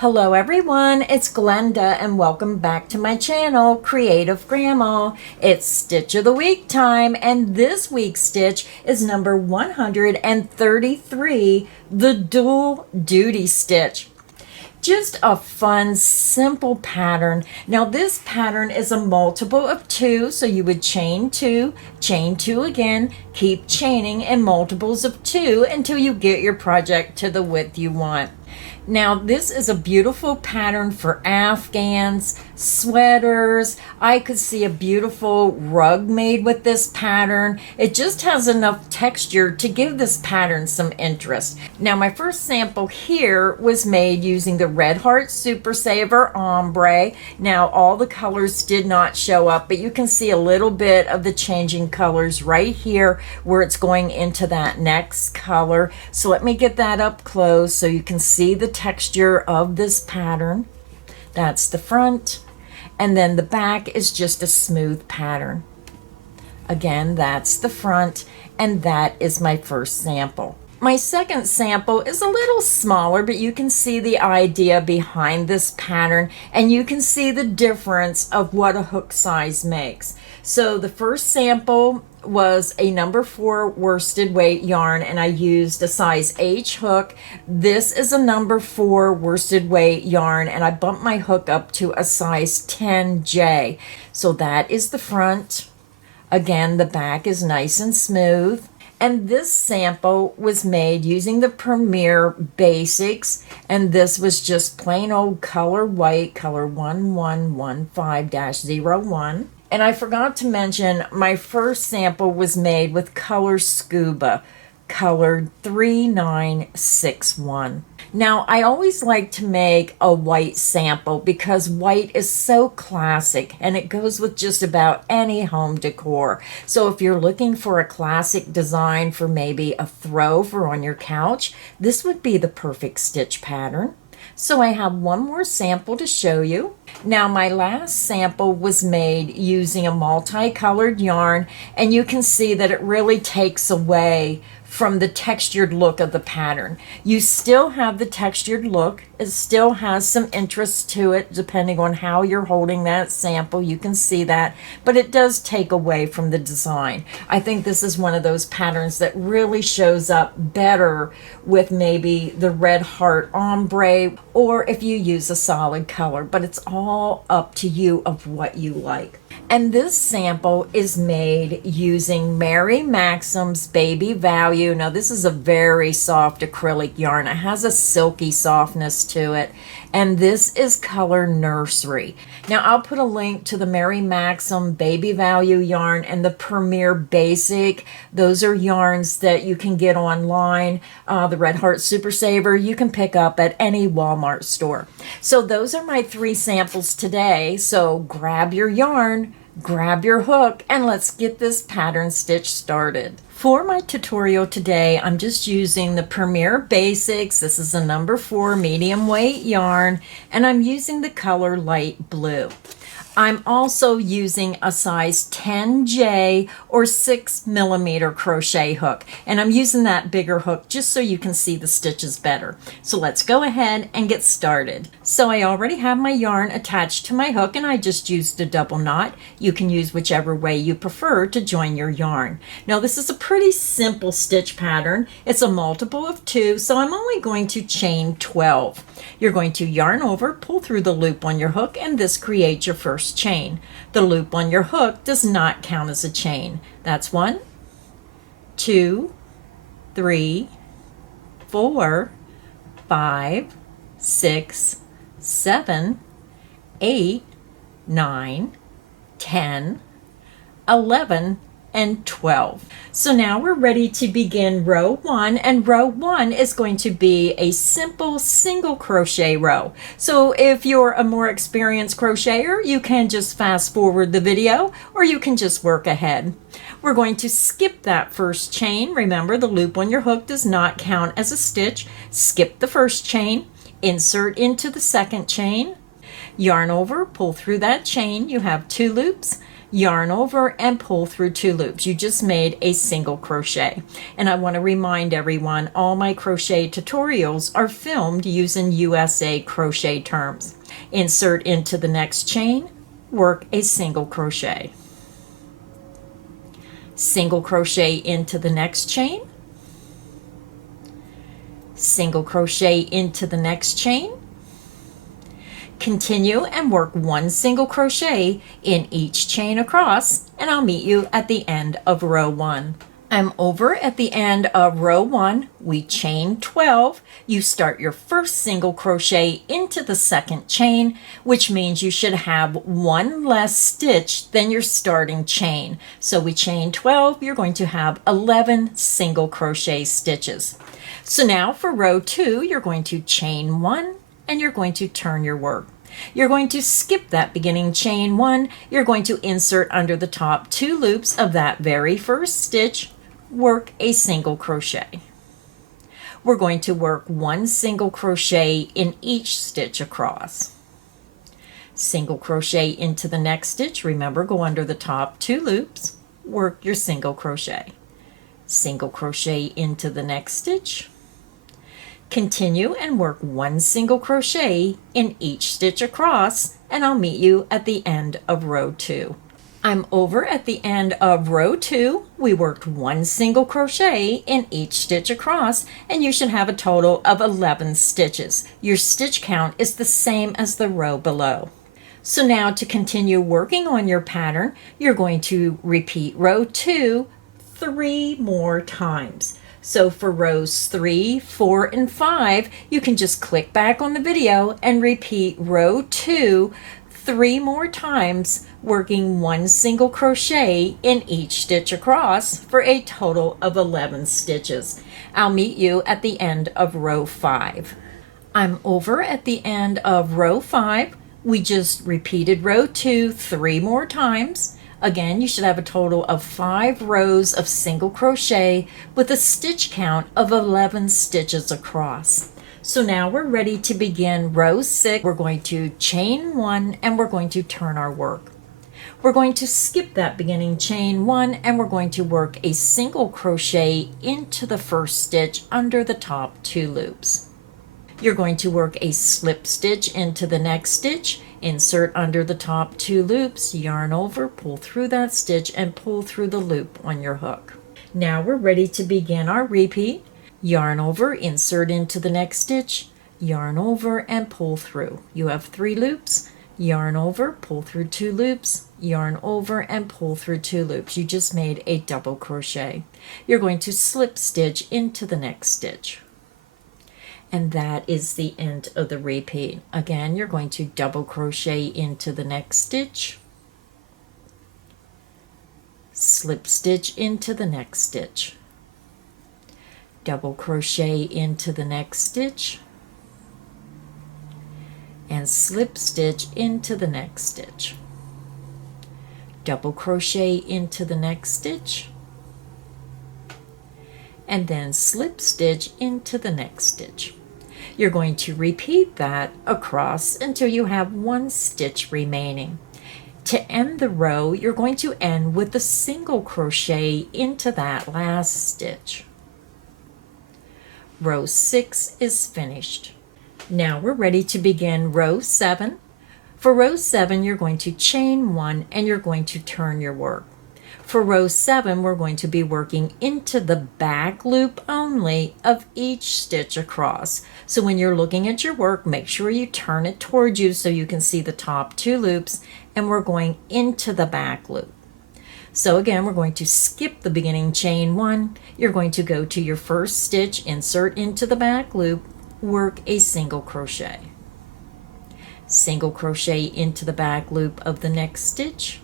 Hello everyone, it's Glenda and welcome back to my channel, Creative Grandma. It's Stitch of the Week time and this week's stitch is number 133, the Dual Duty Stitch. Just a fun, simple pattern. Now this pattern is a multiple of 2, so you would chain 2 again, keep chaining in multiples of 2 until you get your project to the width you want. Now this is a beautiful pattern for afghans, sweaters. I could see a beautiful rug made with this pattern. It just has enough texture to give this pattern some interest. Now my first sample here was made using the Red Heart Super Saver Ombre. Now all the colors did not show up, but you can see a little bit of the changing colors right here where it's going into that next color. So let me get that up close so you can see the texture of this pattern. That's the front, and then the back is just a smooth pattern. Again, that's the front, and that is my first sample. My second sample is a little smaller, but you can see the idea behind this pattern, and you can see the difference of what a hook size makes. So the first sample was a number 4 worsted weight yarn, and I used a size H hook. This is a number 4 worsted weight yarn, and I bumped my hook up to a size 10J. So that is the front. Again, the back is nice and smooth. And this sample was made using the Premier Basics, and this was just plain old color white, color 1115-01. And I forgot to mention, my first sample was made with color Scuba, color 3961. Now, I always like to make a white sample because white is so classic and it goes with just about any home decor. So if you're looking for a classic design for maybe a throw for on your couch, this would be the perfect stitch pattern. So I have one more sample to show you. Now my last sample was made using a multicolored yarn, and you can see that it really takes away from the textured look of the pattern. You still have the textured look. It still has some interest to it depending on how you're holding that sample. You can see that, but it does take away from the design. I think this is one of those patterns that really shows up better with maybe the Red Heart Ombre, or if you use a solid color, but it's all up to you of what you like. And this sample is made using Mary Maxim's Baby Value. Now this is a very soft acrylic yarn. It has a silky softness to it. And this is color Nursery. Now I'll put a link to the Mary Maxim Baby Value yarn and the Premier Basic. Those are yarns that you can get online. The Red Heart Super Saver you can pick up at any Walmart store. So those are my 3 samples today. So grab your yarn, grab your hook, and let's get this pattern stitch started. For my tutorial today, I'm just using the Premier Basics. This is a number 4 medium weight yarn, and I'm using the color light blue. I'm also using a size 10J or 6mm crochet hook, and I'm using that bigger hook just so you can see the stitches better. So let's go ahead and get started. So I already have my yarn attached to my hook, and I just used a double knot. You can use whichever way you prefer to join your yarn. Now this is a pretty simple stitch pattern. It's a multiple of 2, so I'm only going to chain 12. You're going to yarn over, pull through the loop on your hook, and this creates your first chain. The loop on your hook does not count as a chain. That's 1, 2, 3, 4, 5, 6, 7, 8, 9, 10, 11, and 12. So now we're ready to begin row 1, and row 1 is going to be a simple single crochet row. So if you're a more experienced crocheter, you can just fast forward the video, or you can just work ahead. We're going to skip that first chain. Remember, the loop on your hook does not count as a stitch. Skip the first chain, insert into the second chain, yarn over, pull through that chain. You have 2 loops, yarn over and pull through 2 loops. You just made a single crochet. And I want to remind everyone, all my crochet tutorials are filmed using USA crochet terms. Insert into the next chain, work a single crochet. Single crochet into the next chain, single crochet into the next chain. Continue and work 1 single crochet in each chain across, and I'll meet you at the end of row 1. I'm over at the end of row 1. We chain 12. You start your first single crochet into the second chain, which means you should have 1 less stitch than your starting chain. So we chain 12, you're going to have 11 single crochet stitches. So now for row 2, you're going to chain 1 and you're going to turn your work. You're going to skip that beginning chain 1. You're going to insert under the top 2 loops of that very first stitch, work a single crochet. We're going to work 1 single crochet in each stitch across. Single crochet into the next stitch. Remember, go under the top 2 loops, work your single crochet. Single crochet into the next stitch. Continue and work 1 single crochet in each stitch across, and I'll meet you at the end of row 2. I'm over at the end of row 2. We worked 1 single crochet in each stitch across, and you should have a total of 11 stitches. Your stitch count is the same as the row below. So now to continue working on your pattern, you're going to repeat row 2 3 more times. So for rows 3, 4, and 5, you can just click back on the video and repeat row 2 3 more times, working 1 single crochet in each stitch across for a total of 11 stitches. I'll meet you at the end of row 5. I'm over at the end of row 5. We just repeated row 2 3 more times. Again, you should have a total of 5 rows of single crochet with a stitch count of 11 stitches across. So now we're ready to begin row 6. We're going to chain 1 and we're going to turn our work. We're going to skip that beginning chain 1 and we're going to work a single crochet into the first stitch under the top 2 loops. You're going to work a slip stitch into the next stitch, insert under the top 2 loops, yarn over, pull through that stitch, and pull through the loop on your hook. Now we're ready to begin our repeat. Yarn over, insert into the next stitch, yarn over, and pull through. You have 3 loops, yarn over, pull through 2 loops, yarn over, and pull through 2 loops. You just made a double crochet. You're going to slip stitch into the next stitch. And that is the end of the repeat. Again, you're going to double crochet into the next stitch, slip stitch into the next stitch, double crochet into the next stitch, and slip stitch into the next stitch, double crochet into the next stitch, and then slip stitch into the next stitch. You're going to repeat that across until you have 1 stitch remaining. To end the row, you're going to end with a single crochet into that last stitch. Row 6 is finished. Now we're ready to begin row 7. For row 7, you're going to chain 1 and you're going to turn your work. For row 7, we're going to be working into the back loop only of each stitch across. So when you're looking at your work, make sure you turn it towards you so you can see the top 2 loops, and we're going into the back loop. So again, we're going to skip the beginning chain 1. You're going to go to your first stitch, insert into the back loop, work a single crochet. Single crochet into the back loop of the next stitch.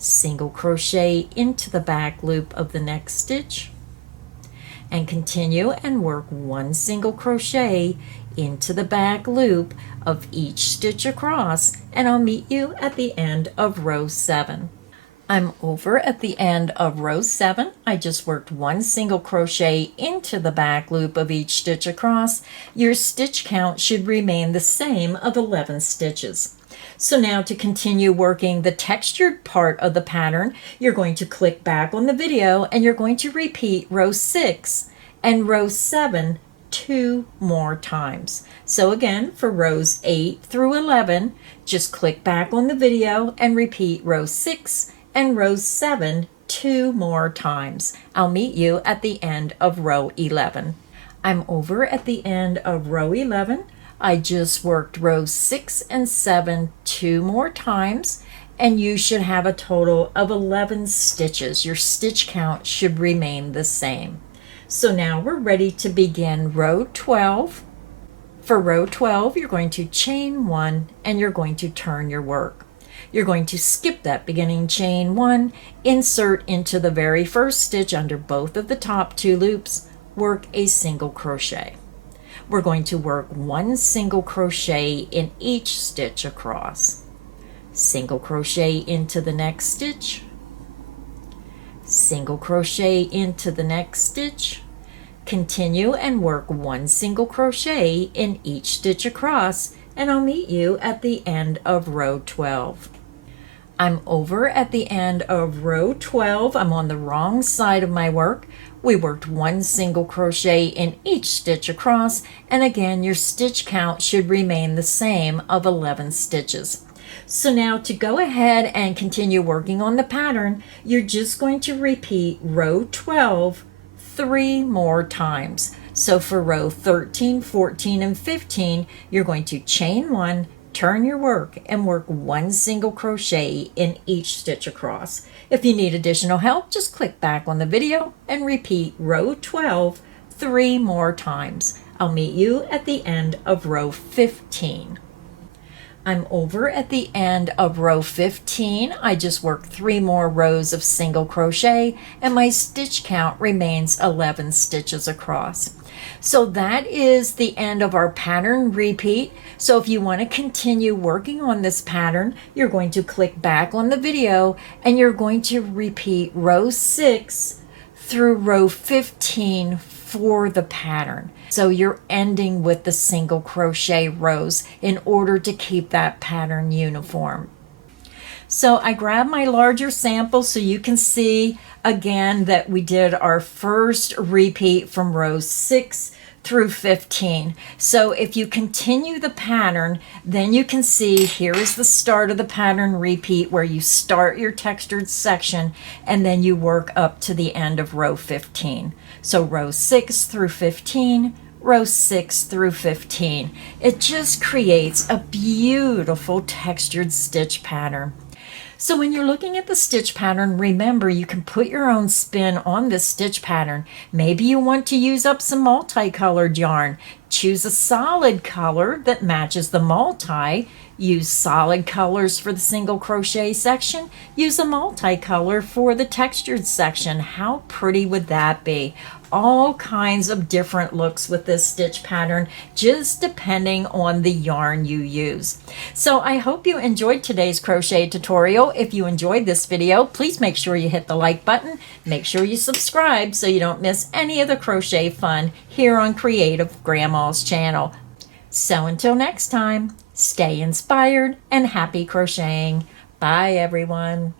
Single crochet into the back loop of the next stitch, and continue and work 1 single crochet into the back loop of each stitch across, and I'll meet you at the end of row 7. I'm over at the end of row 7. I just worked 1 single crochet into the back loop of each stitch across. Your stitch count should remain the same of 11 stitches. So now to continue working the textured part of the pattern, you're going to click back on the video and you're going to repeat row 6 and row 7 2 more times. So again, for rows 8 through 11, just click back on the video and repeat row 6 and row 7 2 more times. I'll meet you at the end of row 11. I'm over at the end of row 11. I just worked rows 6 and 7 2 more times, and you should have a total of 11 stitches. Your stitch count should remain the same. So now we're ready to begin row 12. For row 12, you're going to chain 1 and you're going to turn your work. You're going to skip that beginning chain 1, insert into the very first stitch under both of the top 2 loops, work a single crochet. We're going to work 1 single crochet in each stitch across. Single crochet into the next stitch, single crochet into the next stitch. Continue and work 1 single crochet in each stitch across, and I'll meet you at the end of row 12. I'm over at the end of row 12. I'm on the wrong side of my work. We worked 1 single crochet in each stitch across, and again your stitch count should remain the same of 11 stitches. So now to go ahead and continue working on the pattern, you're just going to repeat row 12 3 more times. So for row 13, 14, and 15, you're going to chain 1, turn your work, and work 1 single crochet in each stitch across. If you need additional help, just click back on the video and repeat row 12 3 more times. I'll meet you at the end of row 15. I'm over at the end of row 15. I just worked 3 more rows of single crochet and my stitch count remains 11 stitches across. So that is the end of our pattern repeat. So if you want to continue working on this pattern, you're going to click back on the video and you're going to repeat row 6 through row 15 for the pattern. So you're ending with the single crochet rows in order to keep that pattern uniform. So I grabbed my larger sample so you can see again that we did our first repeat from row 6 through 15. So if you continue the pattern, then you can see here is the start of the pattern repeat where you start your textured section and then you work up to the end of row 15. So row 6 through 15, row 6 through 15. It just creates a beautiful textured stitch pattern. So when you're looking at the stitch pattern, remember you can put your own spin on this stitch pattern. Maybe you want to use up some multicolored yarn. Choose a solid color that matches the multi. Use solid colors for the single crochet section. Use a multicolor for the textured section. How pretty would that be? All kinds of different looks with this stitch pattern, just depending on the yarn you use. So I hope you enjoyed today's crochet tutorial. If you enjoyed this video, please make sure you hit the like button. Make sure you subscribe so you don't miss any of the crochet fun here on Creative Grandma's channel. So until next time, stay inspired and happy crocheting. Bye everyone.